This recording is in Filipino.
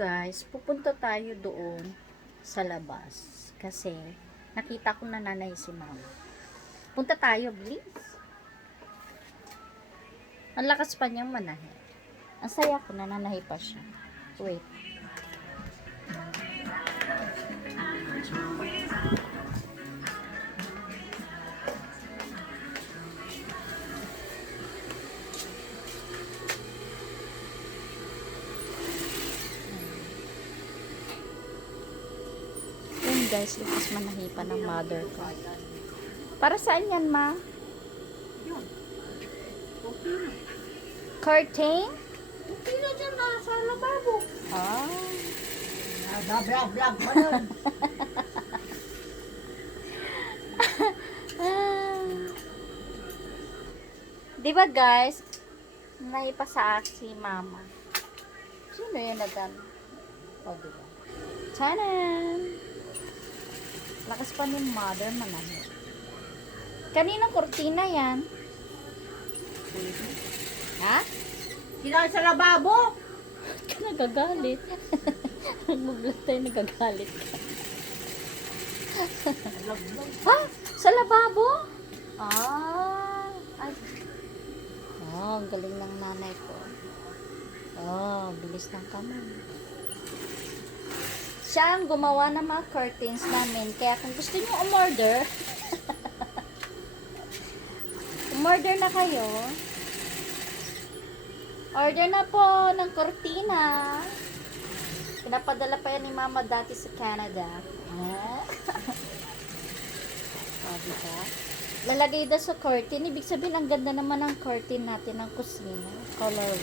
guys, pupunta tayo doon sa labas. Kasi, nakita ko na nanay si mama. Punta tayo, please. Ang lakas pa niyang manahi. Ang saya ko, nananahi pa siya. Wait. Guys, lakas manahi pa ng mother ko. Para saan yan, ma? Yun. Okay na. Curtain? Okay na dyan na sa lababo. Ah. Nagablag-blag pa nun. Ah. Di ba guys, naipasa si mama. Sino yun na gan? O, di ba? Tanan! Lakas pa ni mother manahi. Kaninang kurtina yan? Ha? Sila sa lababo. Ka nagagalit. Nagmuglat tayo nagagalit ka. Ha? Sa lababo? Ah. Ay. Oh, ang galing ng nanay ko. Oh, bilis ng kamay. Siya ang gumawa ng mga curtains namin. Kaya kung gusto niyo umorder, umorder na kayo. Order na po ng cortina. Pinapadala pa yan ni mama dati sa Canada. Ah. O, diba? Lalagay daw sa curtain. Ibig sabihin, ang ganda naman ng curtain natin ng kusina. Color.